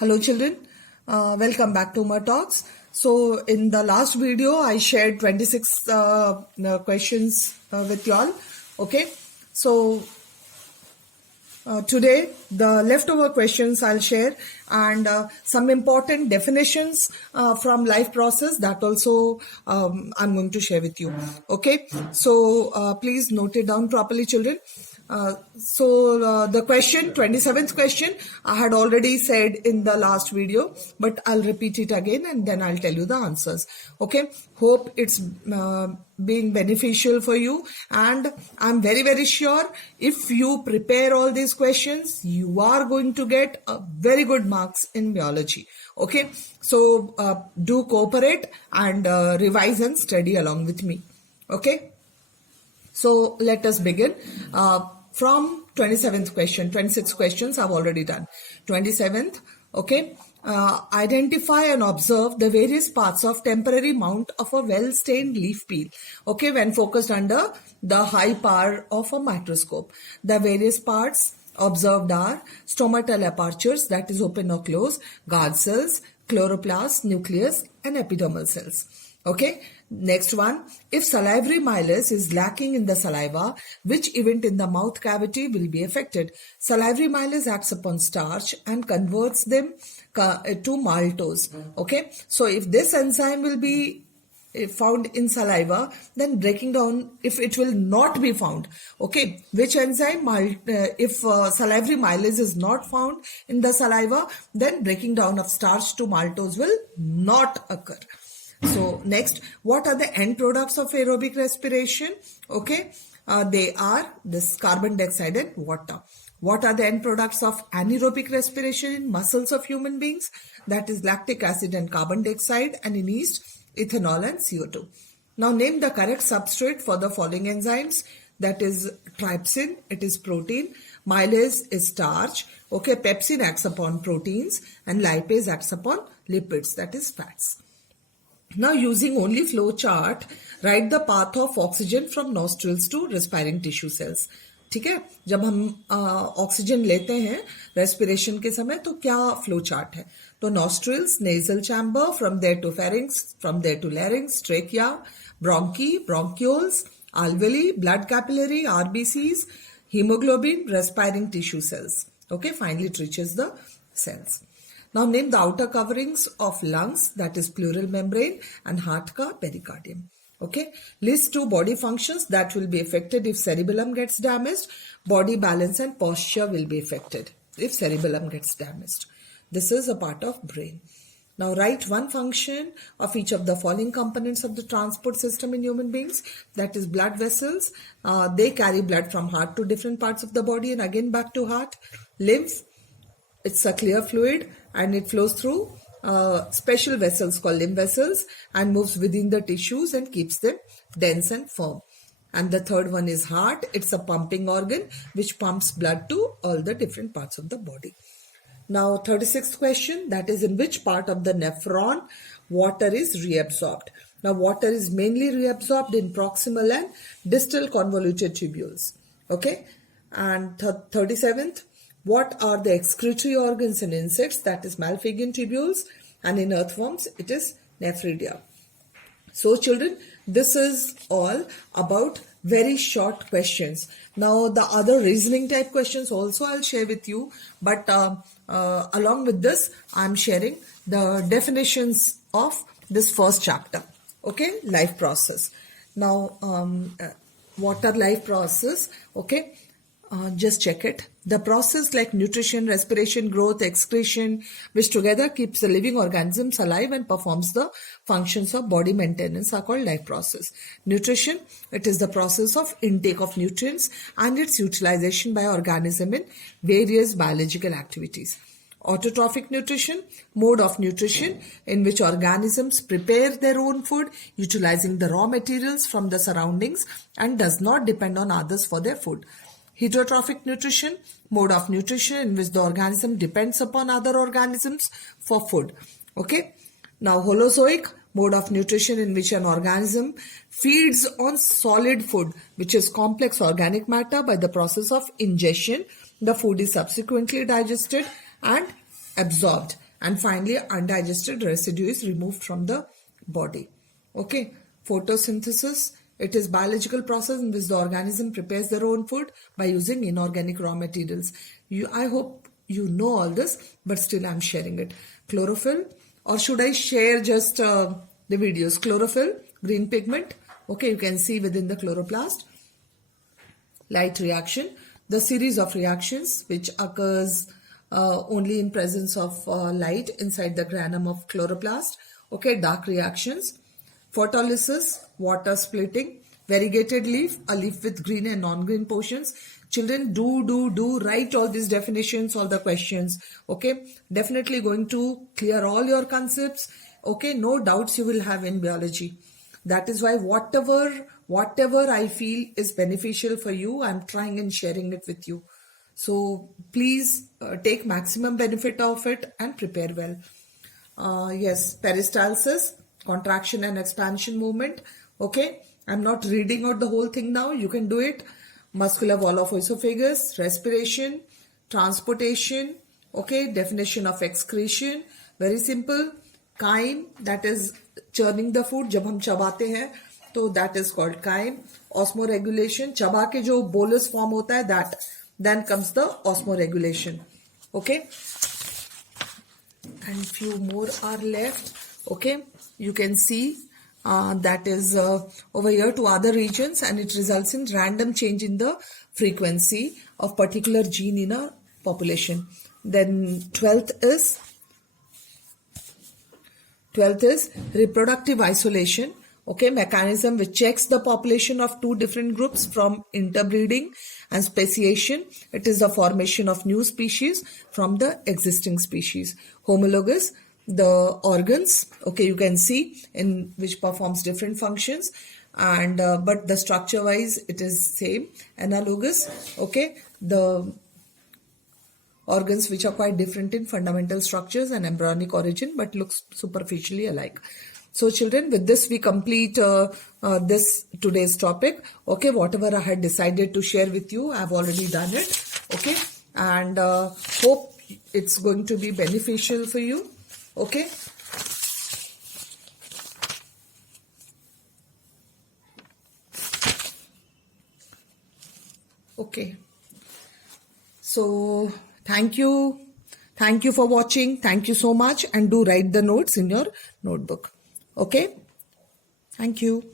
Hello children, welcome back to my talks. So in the last video I shared 26 questions with y'all. Okay, so today the leftover questions I'll share and some important definitions from life process that also I'm going to share with you. Okay, so please note it down properly children. So the question, 27th question, I had already said in the last video, but I'll repeat it again and then I'll tell you the answers. Okay, hope it's being beneficial for you, and I'm very sure if you prepare all these questions, you are going to get very good marks in biology. Okay, so do cooperate and revise and study along with me. Okay, so let us begin. From 27th question, 26 questions I've already done. 27th, okay. Identify and observe the various parts of temporary mount of a well-stained leaf peel. Okay, when focused under the high power of a microscope. The various parts observed are stomatal apertures, that is open or closed, guard cells, chloroplast, nucleus, and epidermal cells. Okay, next one, if salivary milus is lacking in the saliva, which event in the mouth cavity will be affected? Salivary milus acts upon starch and converts them to maltose. Okay, so if this enzyme will be found in saliva, then breaking down, if it will not be found, okay, which enzyme, if salivary milus is not found in the saliva, then breaking down of starch to maltose will not occur. So next, what are the end products of aerobic respiration? Okay, they are this carbon dioxide and water. What are the end products of anaerobic respiration in muscles of human beings? That is lactic acid and carbon dioxide, and in yeast, ethanol and CO2. Now name the correct substrate for the following enzymes. That is trypsin, it is protein. Milase is starch. Okay, pepsin acts upon proteins and lipase acts upon lipids, that is fats. Now using only flow chart, write the path of oxygen from nostrils to respiring tissue cells. ठीक है, जब हम oxygen लेते हैं respiration के समय तो क्या फ्लो चार्ट है? तो nostrils, nasal chamber, from there to pharynx, from there to larynx, trachea, bronchi, bronchioles, alveoli, blood capillary, RBCs, hemoglobin, respiring tissue cells. Okay, finally it reaches the cells. Now name the outer coverings of lungs, that is pleural membrane, and heart ka pericardium. Okay, list two body functions that will be affected if cerebellum gets damaged. Body balance and posture will be affected if cerebellum gets damaged. This is a part of brain. Now write one function of each of the following components of the transport system in human beings. That is blood vessels. They carry blood from heart to different parts of the body and again back to heart. Lymph, it's a clear fluid and it flows through special vessels called lymph vessels and moves within the tissues and keeps them dense and firm. And the third one is heart. It's a pumping organ which pumps blood to all the different parts of the body. Now 36th question, that is in which part of the nephron water is reabsorbed? Now water is mainly reabsorbed in proximal and distal convoluted tubules. Okay, and 37th, what are the excretory organs in insects? That is Malpighian tubules, and in earthworms it is nephridia. So children, this is all about very short questions. Now the other reasoning type questions also I'll share with you, but along with this I'm sharing the definitions of this first chapter. Okay, life process. Now water life process. Okay, just check it. The process like nutrition, respiration, growth, excretion, which together keeps the living organisms alive and performs the functions of body maintenance, are called life process. Nutrition, it is the process of intake of nutrients and its utilization by organism in various biological activities. Autotrophic nutrition, mode of nutrition in which organisms prepare their own food utilizing the raw materials from the surroundings and does not depend on others for their food. Heterotrophic nutrition, mode of nutrition in which the organism depends upon other organisms for food. Okay. Now Holozoic, mode of nutrition in which an organism feeds on solid food, which is complex organic matter. By the process of ingestion, the food is subsequently digested and absorbed and finally undigested residue is removed from the body. Okay, photosynthesis, it is biological process in which the organism prepares their own food by using inorganic raw materials. I hope you know all this, but still I'm sharing it. Chlorophyll, or should I share just the videos? Chlorophyll, green pigment. Okay, you can see within the chloroplast. Light reaction, the series of reactions which occurs only in presence of light inside the granum of chloroplast. Okay, dark reactions. Photolysis, water splitting. Variegated leaf, a leaf with green and non-green portions. Children, do write all these definitions, all the questions. Okay, definitely going to clear all your concepts. Okay, no doubts you will have in biology. That is why whatever I feel is beneficial for you, I'm trying and sharing it with you. So please take maximum benefit of it and prepare well. Yes, peristalsis, contraction and expansion movement. Okay, I'm not reading out the whole thing now. You can do it. Muscular wall of esophagus, respiration, transportation. Okay, definition of excretion. Very simple. Chyme, that is churning the food. जब हम चबाते हैं तो that is called chyme. Osmoregulation, चबा के जो bolus form होता है, that then comes the osmoregulation. Okay, and few more are left. Okay, you can see that is over here to other regions, and it results in random change in the frequency of particular gene in a population. Then 12th is reproductive isolation. Okay, mechanism which checks the population of two different groups from interbreeding and speciation. It is the formation of new species from the existing species. Homologous, the organs, okay, you can see in which performs different functions, and but the structure wise it is same. Analogous, okay, the organs which are quite different in fundamental structures and embryonic origin but looks superficially alike. So children, with this we complete this today's topic. Okay, whatever I had decided to share with you, I've already done it. Okay, and hope it's going to be beneficial for you. Okay, okay, so thank you for watching. Thank you so much, and do write the notes in your notebook. Okay, thank you.